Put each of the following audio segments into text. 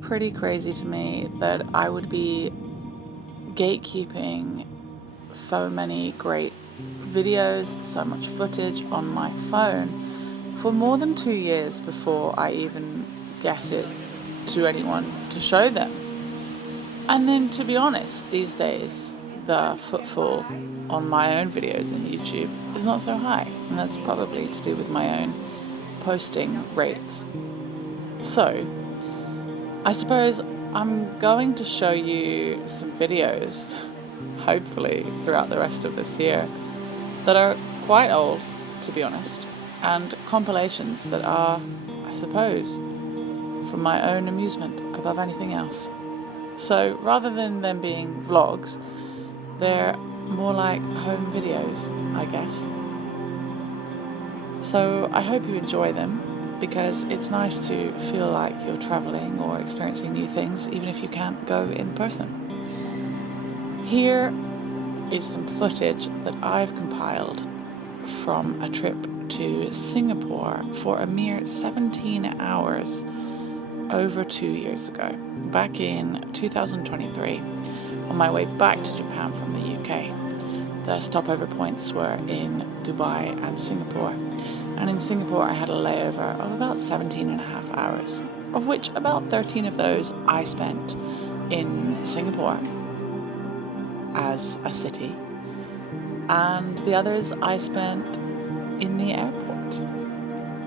pretty crazy to me that I would be gatekeeping so many great videos, so much footage on my phone for more than 2 years before I even get it to anyone to show them. And then, to be honest, these days the footfall on my own videos on YouTube is not so high, and that's probably to do with my own posting rates. So I suppose I'm going to show you some videos, hopefully throughout the rest of this year, that are quite old, to be honest, and compilations that are, I suppose, for my own amusement above anything else. So rather than them being vlogs, they're more like home videos, I guess. So I hope you enjoy them, because it's nice to feel like you're traveling or experiencing new things, even if you can't go in person. Here is some footage that I've compiled from a trip to Singapore for a mere 17 hours over 2 years ago, back in 2023, on my way back to Japan from the UK. The stopover points were in Dubai and Singapore. And in Singapore, I had a layover of about 17 and a half hours, of which about 13 of those I spent in Singapore as a city, and the others I spent in the airport,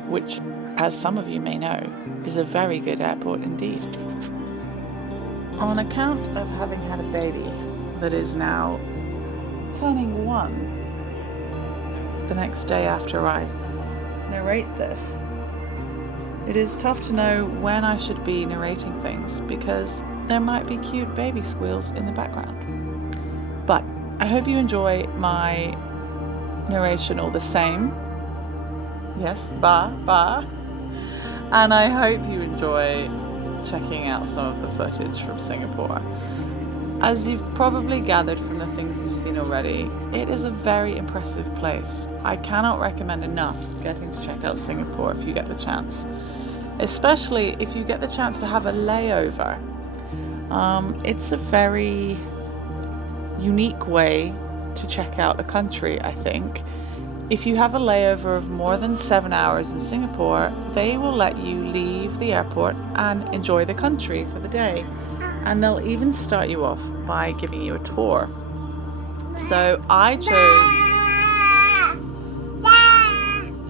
which, as some of you may know, is a very good airport indeed. On account of having had a baby that is now turning 1 the next day after I narrate this, it is tough to know when I should be narrating things, because there might be cute baby squeals in the background. But I hope you enjoy my narration all the same. Yes, ba. And I hope you enjoy checking out some of the footage from Singapore. As you've probably gathered from the things you've seen already, it is a very impressive place. I cannot recommend enough getting to check out Singapore if you get the chance, especially if you get the chance to have a layover. It's a very unique way to check out a country, I think. If you have a layover of more than 7 hours in Singapore, they will let you leave the airport and enjoy the country for the day. And they'll even start you off by giving you a tour. So I chose...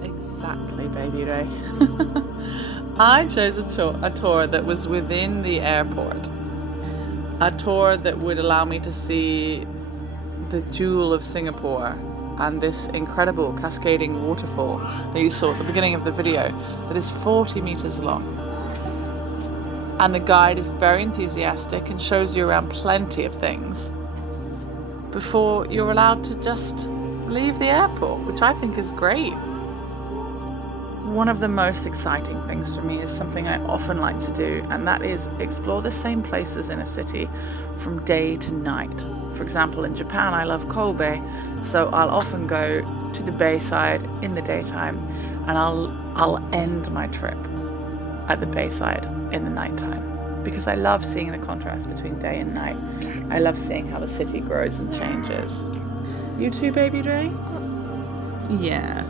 Exactly, baby Ray. I chose a tour that was within the airport. A tour that would allow me to see the jewel of Singapore and this incredible cascading waterfall that you saw at the beginning of the video that is 40 meters long. And the guide is very enthusiastic and shows you around plenty of things before you're allowed to just leave the airport, which I think is great. One of the most exciting things for me is something I often like to do, and that is explore the same places in a city from day to night. For example, in Japan, I love Kobe, so I'll often go to the bayside in the daytime, and I'll end my trip at the bayside in the nighttime, because I love seeing the contrast between day and night. I love seeing how the city grows and changes. You too, baby Dre? Yeah.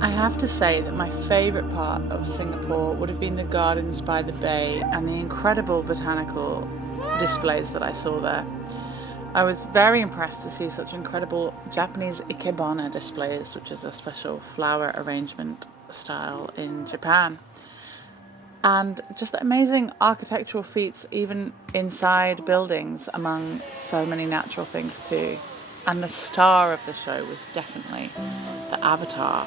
I have to say that my favourite part of Singapore would have been the gardens by the bay and the incredible botanical displays that I saw there. I was very impressed to see such incredible Japanese ikebana displays, which is a special flower arrangement style in Japan. And just amazing architectural feats even inside buildings, among so many natural things too. And the star of the show was definitely the Avatar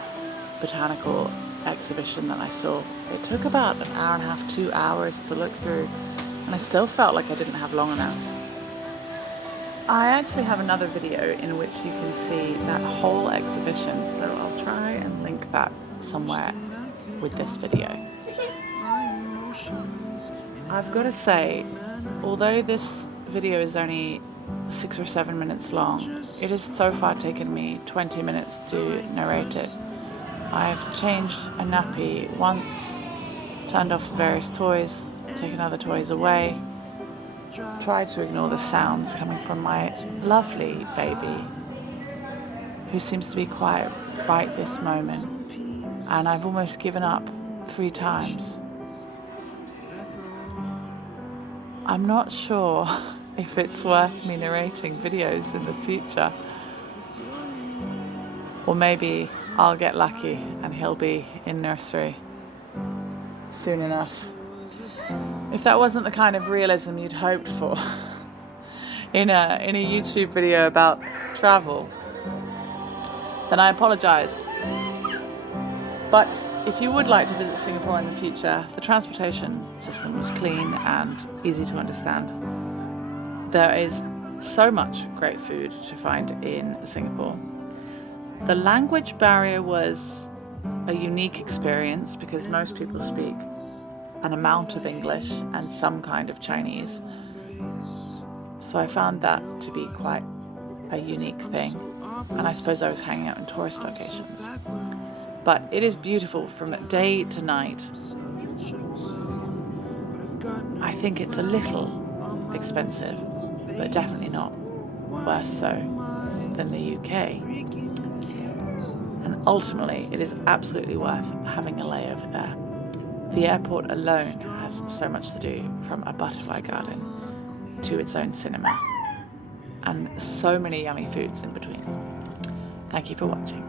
botanical exhibition that I saw. It took about an hour and a half, 2 hours to look through, and I still felt like I didn't have long enough. I actually have another video in which you can see that whole exhibition, so I'll try and link that somewhere with this video. I've got to say, although this video is only 6 or 7 minutes long, it has so far taken me 20 minutes to narrate it. I've changed a nappy once turned off various toys, taken other toys away, tried to ignore the sounds coming from my lovely baby, who seems to be quiet right this moment, and I've almost given up 3 times. I'm not sure if it's worth me narrating videos in the future, or maybe I'll get lucky and he'll be in nursery soon enough. If that wasn't the kind of realism you'd hoped for in a YouTube video about travel, then I apologise. But if you would like to visit Singapore in the future, the transportation system was clean and easy to understand. There is so much great food to find in Singapore. The language barrier was a unique experience because most people speak an amount of English and some kind of Chinese. So I found that to be quite a unique thing. And I suppose I was hanging out in tourist locations. But it is beautiful from day to night. I think it's a little expensive, but definitely not worse so than the UK. And ultimately, it is absolutely worth having a layover there. The airport alone has so much to do, from a butterfly garden to its own cinema, and so many yummy foods in between. Thank you for watching.